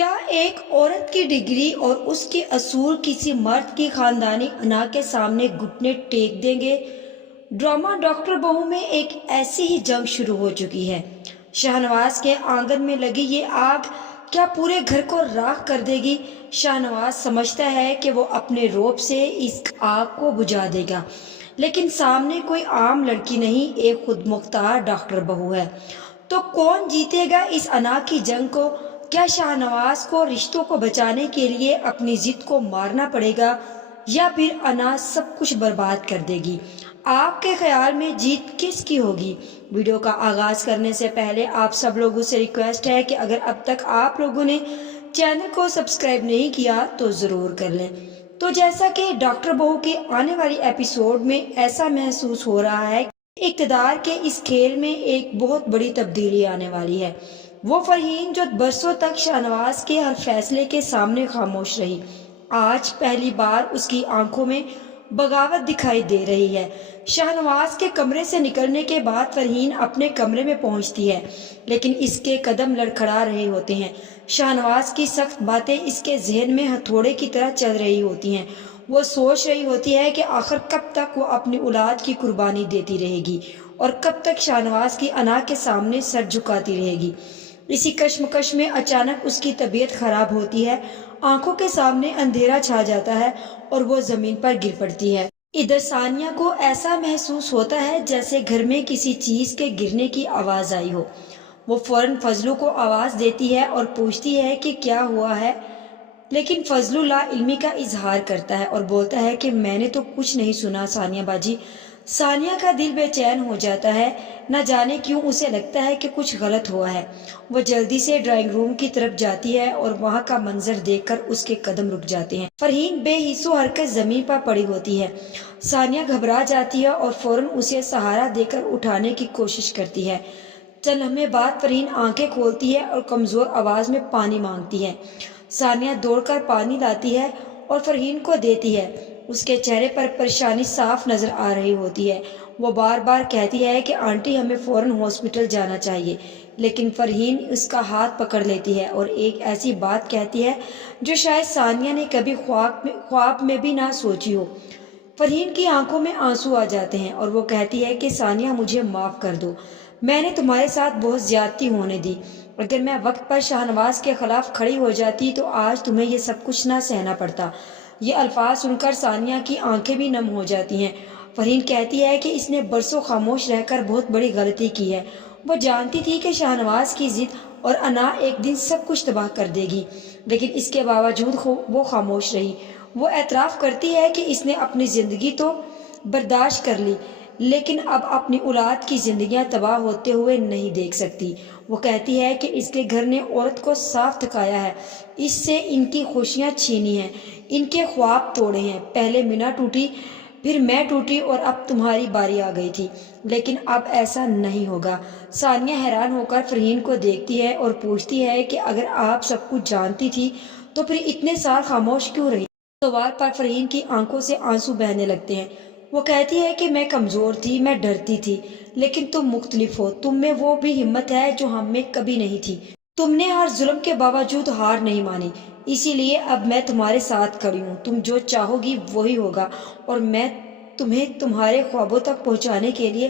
کیا ایک عورت کی ڈگری اور اس کے اصول کسی مرد کی خاندانی انا کے سامنے گھٹنے ٹیک دیں گے؟ ڈرامہ ڈاکٹر بہو میں ایک ایسی ہی جنگ شروع ہو چکی ہے۔ شاہنواز کے آنگن میں لگی یہ آگ کیا پورے گھر کو راکھ کر دے گی؟ شاہنواز سمجھتا ہے کہ وہ اپنے روب سے اس آگ کو بجھا دے گا، لیکن سامنے کوئی عام لڑکی نہیں، ایک خود مختار ڈاکٹر بہو ہے۔ تو کون جیتے گا اس انا کی جنگ کو؟ کیا شاہنواز کو رشتوں کو بچانے کے لیے اپنی ضد کو مارنا پڑے گا، یا پھر انا سب کچھ برباد کر دے گی؟ آپ کے خیال میں جیت کس کی ہوگی؟ ویڈیو کا آغاز کرنے سے پہلے آپ سب لوگوں سے ریکویسٹ ہے کہ اگر اب تک آپ لوگوں نے چینل کو سبسکرائب نہیں کیا تو ضرور کر لیں۔ تو جیسا کہ ڈاکٹر بہو کے آنے والی ایپیسوڈ میں ایسا محسوس ہو رہا ہے کہ اقتدار کے اس کھیل میں ایک بہت بڑی تبدیلی آنے والی ہے۔ وہ فرحین جو برسوں تک شاہنواز کے ہر فیصلے کے سامنے خاموش رہی، آج پہلی بار اس کی آنکھوں میں بغاوت دکھائی دے رہی ہے۔ شاہنواز کے کمرے سے نکلنے کے بعد فرحین اپنے کمرے میں پہنچتی ہے، لیکن اس کے قدم لڑکھڑا رہے ہوتے ہیں۔ شاہنواز کی سخت باتیں اس کے ذہن میں ہتھوڑے کی طرح چل رہی ہوتی ہیں۔ وہ سوچ رہی ہوتی ہے کہ آخر کب تک وہ اپنی اولاد کی قربانی دیتی رہے گی اور کب تک شاہنواز کی انا کے سامنے سر جھکاتی رہے گی۔ اسی کشمکش میں اچانک اس کی طبیعت خراب ہوتی ہے، آنکھوں کے سامنے اندھیرا چھا جاتا ہے اور وہ زمین پر گر پڑتی ہے۔ ادھر ثانیہ کو ایسا محسوس ہوتا ہے جیسے گھر میں کسی چیز کے گرنے کی آواز آئی ہو۔ وہ فوراً فضلو کو آواز دیتی ہے اور پوچھتی ہے کہ کیا ہوا ہے، لیکن فضلو لا علمی کا اظہار کرتا ہے اور بولتا ہے کہ میں نے تو کچھ نہیں سنا ثانیہ باجی۔ ثانیہ کا دل بے چین ہو جاتا ہے، نہ جانے کیوں اسے لگتا ہے کہ کچھ غلط ہوا ہے۔ وہ جلدی سے ڈرائنگ روم کی طرف جاتی ہے اور وہاں کا منظر دیکھ کر اس کے قدم رک جاتے ہیں۔ فرحین بے حس و حرکت زمین پر پڑی ہوتی ہے۔ ثانیہ گھبرا جاتی ہے اور فوراً اسے سہارا دے کر اٹھانے کی کوشش کرتی ہے۔ چند لمحے بعد فرحین آنکھیں کھولتی ہے اور کمزور آواز میں پانی مانگتی ہے۔ ثانیہ دوڑ کر پانی لاتی ہے اور فرحین کو دیتی ہے۔ اس کے چہرے پر پریشانی صاف نظر آ رہی ہوتی ہے۔ وہ بار بار کہتی ہے کہ آنٹی ہمیں فوراً ہاسپٹل جانا چاہیے، لیکن فرحین اس کا ہاتھ پکڑ لیتی ہے اور ایک ایسی بات کہتی ہے جو شاید ثانیہ نے کبھی خواب میں بھی نہ سوچی ہو۔ فرحین کی آنکھوں میں آنسو آ جاتے ہیں اور وہ کہتی ہے کہ ثانیہ مجھے معاف کر دو، میں نے تمہارے ساتھ بہت زیادتی ہونے دی۔ اگر میں وقت پر شاہنواز کے خلاف کھڑی ہو جاتی تو آج تمہیں یہ سب کچھ نہ سہنا پڑتا۔ یہ الفاظ سن کر ثانیہ کی آنکھیں بھی نم ہو جاتی ہیں۔ فرحین کہتی ہے کہ اس نے برسوں خاموش رہ کر بہت بڑی غلطی کی ہے۔ وہ جانتی تھی کہ شاہنواز کی ضد اور انا ایک دن سب کچھ تباہ کر دے گی، لیکن اس کے باوجود وہ خاموش رہی۔ وہ اعتراف کرتی ہے کہ اس نے اپنی زندگی تو برداشت کر لی، لیکن اب اپنی اولاد کی زندگیاں تباہ ہوتے ہوئے نہیں دیکھ سکتی۔ وہ کہتی ہے کہ اس کے گھر نے عورت کو صاف تھکایا ہے، اس سے ان کی خوشیاں چھینی ہیں، ان کے خواب توڑے ہیں۔ پہلے مینا ٹوٹی، پھر میں ٹوٹی اور اب تمہاری باری آ گئی تھی، لیکن اب ایسا نہیں ہوگا۔ ثانیہ حیران ہو کر فرحین کو دیکھتی ہے اور پوچھتی ہے کہ اگر آپ سب کچھ جانتی تھی تو پھر اتنے سال خاموش کیوں رہی؟ سوال پر فرحین کی آنکھوں سے آنسو بہنے لگتے ہیں۔ وہ کہتی ہے کہ میں کمزور تھی، میں ڈرتی تھی، لیکن تم مختلف ہو، تم میں وہ بھی ہمت ہے جو ہم میں کبھی نہیں تھی۔ تم نے ہر ظلم کے باوجود ہار نہیں مانی، اسی لیے اب میں تمہارے ساتھ کھڑی ہوں۔ تم جو چاہو گی وہی ہوگا اور میں تمہیں تمہارے خوابوں تک پہنچانے کے لیے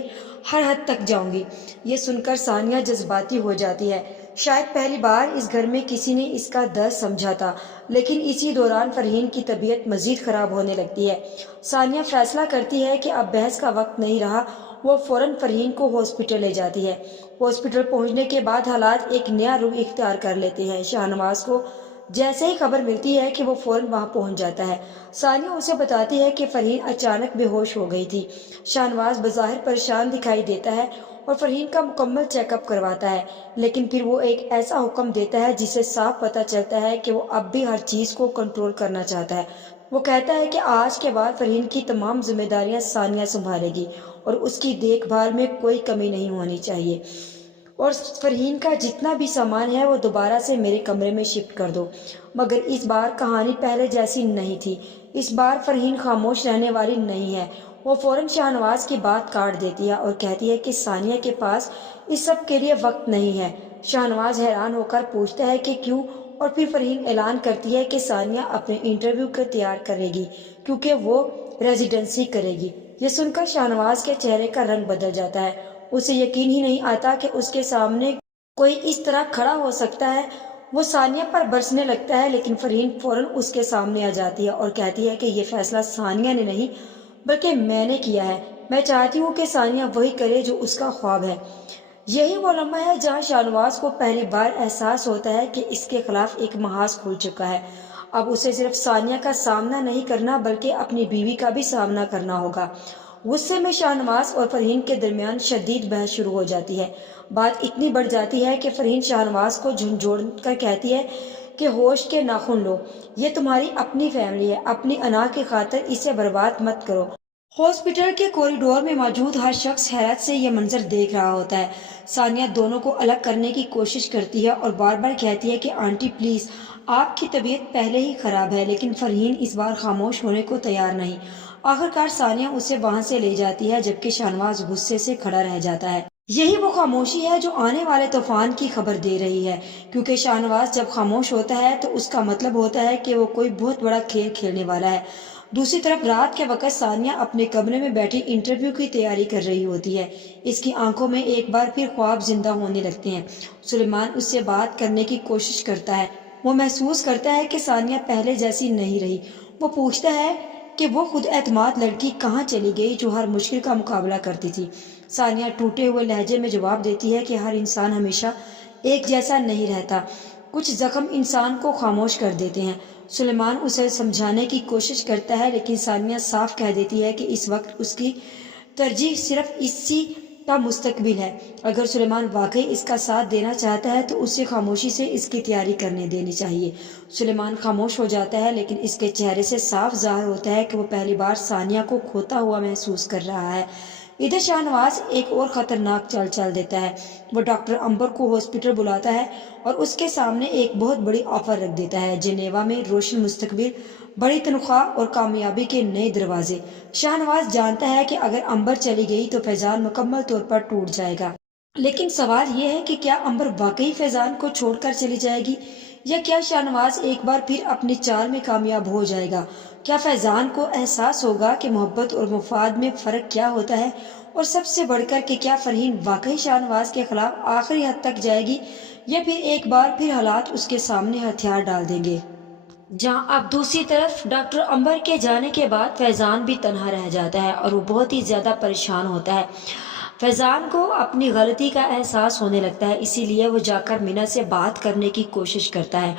ہر حد تک جاؤں گی۔ یہ سن کر ثانیہ جذباتی ہو جاتی ہے۔ شاید پہلی بار اس گھر میں کسی نے اس کا درد سمجھا تھا، لیکن اسی دوران فرحین کی طبیعت مزید خراب ہونے لگتی ہے۔ ثانیہ فیصلہ کرتی ہے کہ اب بحث کا وقت نہیں رہا۔ وہ فوراً فرحین کو ہاسپٹل لے جاتی ہے۔ ہاسپٹل پہنچنے کے بعد حالات ایک نیا رخ اختیار کر لیتے ہیں۔ شاہنواز کو جیسے ہی خبر ملتی ہے کہ وہ فوراً وہاں پہنچ جاتا ہے۔ ثانیہ اسے بتاتی ہے کہ فرحین اچانک بے ہوش ہو گئی تھی۔ شاہنواز بظاہر پریشان دکھائی دیتا ہے اور فرحین کا مکمل چیک اپ کرواتا ہے، لیکن پھر وہ ایک ایسا حکم دیتا ہے جسے صاف پتہ چلتا ہے کہ وہ اب بھی ہر چیز کو کنٹرول کرنا چاہتا ہے۔ وہ کہتا ہے کہ آج کے بعد فرحین کی تمام ذمہ داریاں ثانیہ سنبھالے گی اور اس کی دیکھ بھال میں کوئی کمی نہیں ہونی چاہیے، اور فرحین کا جتنا بھی سامان ہے وہ دوبارہ سے میرے کمرے میں شفٹ کر دو۔ مگر اس بار کہانی پہلے جیسی نہیں تھی۔ اس بار فرحین خاموش رہنے والی نہیں ہے۔ وہ فوراً شاہنواز کی بات کاٹ دیتی ہے اور کہتی ہے کہ ثانیہ کے پاس اس سب کے لیے وقت نہیں ہے۔ شاہنواز حیران ہو کر پوچھتا ہے کہ کیوں اور پھر فرحین اعلان کرتی ہے کہ ثانیہ اپنے انٹرویو کو تیار کرے گی کیونکہ وہ ریزیڈنسی کرے گی۔ یہ سن کر شاہنواز کے چہرے کا رنگ بدل جاتا ہے۔ اسے یقین ہی نہیں آتا کہ اس کے سامنے کوئی اس طرح کھڑا ہو سکتا ہے۔ وہ ثانیہ پر برسنے لگتا ہے لیکن فرحین فوراً اس کے سامنے آ جاتی ہے اور کہتی ہے کہ یہ فیصلہ ثانیہ نے نہیں بلکہ میں نے کیا ہے۔ میں چاہتی ہوں کہ ثانیہ وہی کرے جو اس کا خواب ہے۔ یہی وہ لمحہ ہے جہاں شاہنواز کو پہلی بار احساس ہوتا ہے کہ اس کے خلاف ایک محاذ کھل چکا ہے۔ اب اسے صرف ثانیہ کا سامنا نہیں کرنا بلکہ اپنی بیوی کا بھی سامنا کرنا ہوگا۔ غصے میں شاہنواز اور فرحین کے درمیان شدید بحث شروع ہو جاتی ہے۔ بات اتنی بڑھ جاتی ہے کہ فرحین شاہنواز کو جھنجھوڑ کر کہتی ہے کہ ہوش کے ناخن لو، یہ تمہاری اپنی فیملی ہے، اپنی انا کی خاطر اسے برباد مت کرو۔ ہاسپٹل کے کوریڈور میں موجود ہر شخص حیرت سے یہ منظر دیکھ رہا ہوتا ہے۔ ثانیہ دونوں کو الگ کرنے کی کوشش کرتی ہے اور بار بار کہتی ہے کہ آنٹی پلیز، آپ کی طبیعت پہلے ہی خراب ہے، لیکن فرحین اس بار خاموش ہونے کو تیار نہیں۔ آخرکار ثانیہ اسے وہاں سے لے جاتی ہے جبکہ شاہنواز غصے سے کھڑا رہ جاتا ہے۔ یہی وہ خاموشی ہے جو آنے والے طوفان کی خبر دے رہی ہے، کیونکہ شاہنواز جب خاموش ہوتا ہے تو اس کا مطلب ہوتا ہے کہ وہ کوئی بہت بڑا کھیل کھیلنے والا ہے۔ دوسری طرف رات کے وقت ثانیہ اپنے کمرے میں بیٹھی انٹرویو کی تیاری کر رہی ہوتی ہے۔ اس کی آنکھوں میں ایک بار پھر خواب زندہ ہونے لگتے ہیں۔ سلیمان اس سے بات کرنے کی کوشش کرتا ہے۔ وہ محسوس کرتا ہے کہ ثانیہ پہلے جیسی نہیں رہی۔ وہ پوچھتا ہے کہ وہ خود اعتماد لڑکی کہاں چلی گئی جو ہر مشکل کا مقابلہ کرتی تھی۔ ثانیہ ٹوٹے ہوئے لہجے میں جواب دیتی ہے کہ ہر انسان ہمیشہ ایک جیسا نہیں رہتا، کچھ زخم انسان کو خاموش کر دیتے ہیں۔ سلیمان اسے سمجھانے کی کوشش کرتا ہے لیکن ثانیہ صاف کہہ دیتی ہے کہ اس وقت اس کی ترجیح صرف اسی کا مستقبل ہے۔ اگر سلیمان واقعی اس کا ساتھ دینا چاہتا ہے تو اسے خاموشی سے اس کی تیاری کرنے دینی چاہیے۔ سلیمان خاموش ہو جاتا ہے لیکن اس کے چہرے سے صاف ظاہر ہوتا ہے کہ وہ پہلی بار ثانیہ کو کھوتا ہوا محسوس کر رہا ہے۔ ادھر شاہنواز ایک اور خطرناک چال چل دیتا ہے۔ وہ ڈاکٹر امبر کو ہاسپٹل بلاتا ہے اور اس کے سامنے ایک بہت بڑی آفر رکھ دیتا ہے، جنیوا میں روشن مستقبل، بڑی تنخواہ اور کامیابی کے نئے دروازے۔ شاہنواز جانتا ہے کہ اگر امبر چلی گئی تو فیضان مکمل طور پر ٹوٹ جائے گا، لیکن سوال یہ ہے کہ کیا امبر واقعی فیضان کو چھوڑ کر چلی جائے گی یا کیا شاہنواز ایک بار پھر اپنی چال میں کامیاب ہو جائے گا؟ کیا فیضان کو احساس ہوگا کہ محبت اور مفاد میں فرق کیا ہوتا ہے؟ اور سب سے بڑھ کر کہ کیا فرحین واقعی شاہنواز کے خلاف آخری حد تک جائے گی یا پھر ایک بار پھر حالات اس کے سامنے ہتھیار ڈال دیں گے؟ جہاں اب دوسری طرف ڈاکٹر امبر کے جانے کے بعد فیضان بھی تنہا رہ جاتا ہے اور وہ بہت ہی زیادہ پریشان ہوتا ہے۔ فیضان کو اپنی غلطی کا احساس ہونے لگتا ہے، اسی لیے وہ جا کر مینا سے بات کرنے کی کوشش کرتا ہے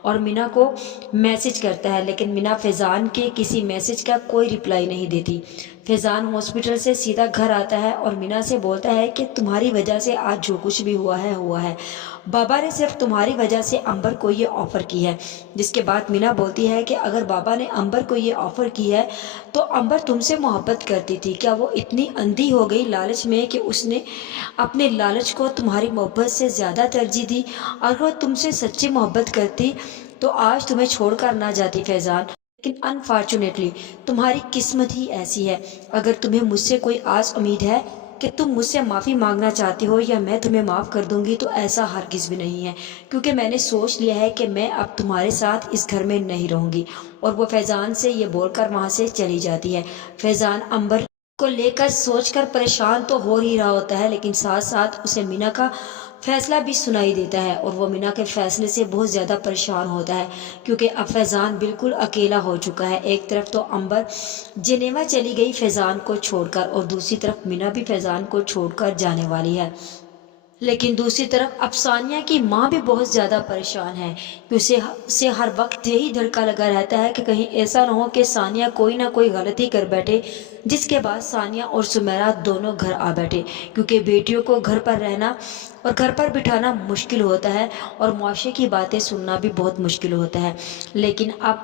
اور مینا کو میسج کرتا ہے، لیکن مینا فیضان کے کسی میسج کا کوئی رپلائی نہیں دیتی۔ فیضان ہاسپٹل سے سیدھا گھر آتا ہے اور مینا سے بولتا ہے کہ تمہاری وجہ سے آج جو کچھ بھی ہوا ہے۔ بابا نے صرف تمہاری وجہ سے امبر کو یہ آفر کی ہے۔ جس کے بعد مینا بولتی ہے کہ اگر بابا نے امبر کو یہ آفر کی ہے تو امبر تم سے محبت کرتی تھی، کیا وہ اتنی اندھی ہو گئی لالچ میں کہ اس نے اپنے لالچ کو تمہاری محبت سے زیادہ ترجیح دی؟ اگر وہ تم سے سچی محبت کرتی تو آج تمہیں چھوڑ کر نہ جاتی فیضان، لیکن انفارچونیٹلی تمہاری قسمت ہی ایسی ہے۔ اگر تمہیں مجھ سے کوئی آس امید ہے کہ تم مجھ سے معافی مانگنا چاہتے ہو یا میں تمہیں معاف کر دوں گی تو ایسا ہرگز بھی نہیں ہے، کیونکہ میں نے سوچ لیا ہے کہ میں اب تمہارے ساتھ اس گھر میں نہیں رہوں گی۔ اور وہ فیضان سے یہ بول کر وہاں سے چلی جاتی ہے۔ فیضان امبر کو لے کر سوچ کر پریشان تو ہو ہی رہا ہوتا ہے لیکن ساتھ ساتھ اسے مینا کا فیصلہ بھی سنائی دیتا ہے اور وہ مینا کے فیصلے سے بہت زیادہ پریشان ہوتا ہے کیونکہ اب فیضان بالکل اکیلا ہو چکا ہے۔ ایک طرف تو امبر جنیوا چلی گئی فیضان کو چھوڑ کر اور دوسری طرف مینا بھی فیضان کو چھوڑ کر جانے والی ہے، لیکن دوسری طرف اب ثانیہ کی ماں بھی بہت زیادہ پریشان ہے کہ اسے ہر وقت یہی دھڑکا لگا رہتا ہے کہ کہیں ایسا نہ ہو کہ ثانیہ کوئی نہ کوئی غلطی کر بیٹھے جس کے بعد ثانیہ اور سمیرہ دونوں گھر آ بیٹھے، کیونکہ بیٹیوں کو گھر پر رہنا اور گھر پر بٹھانا مشکل ہوتا ہے اور معاشرے کی باتیں سننا بھی بہت مشکل ہوتا ہے۔ لیکن اب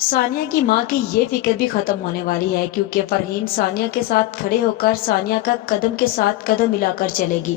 ثانیہ کی ماں کی یہ فکر بھی ختم ہونے والی ہے کیونکہ فرحین ثانیہ کے ساتھ کھڑے ہو کر ثانیہ کا قدم کے ساتھ قدم ملا کر چلے گی۔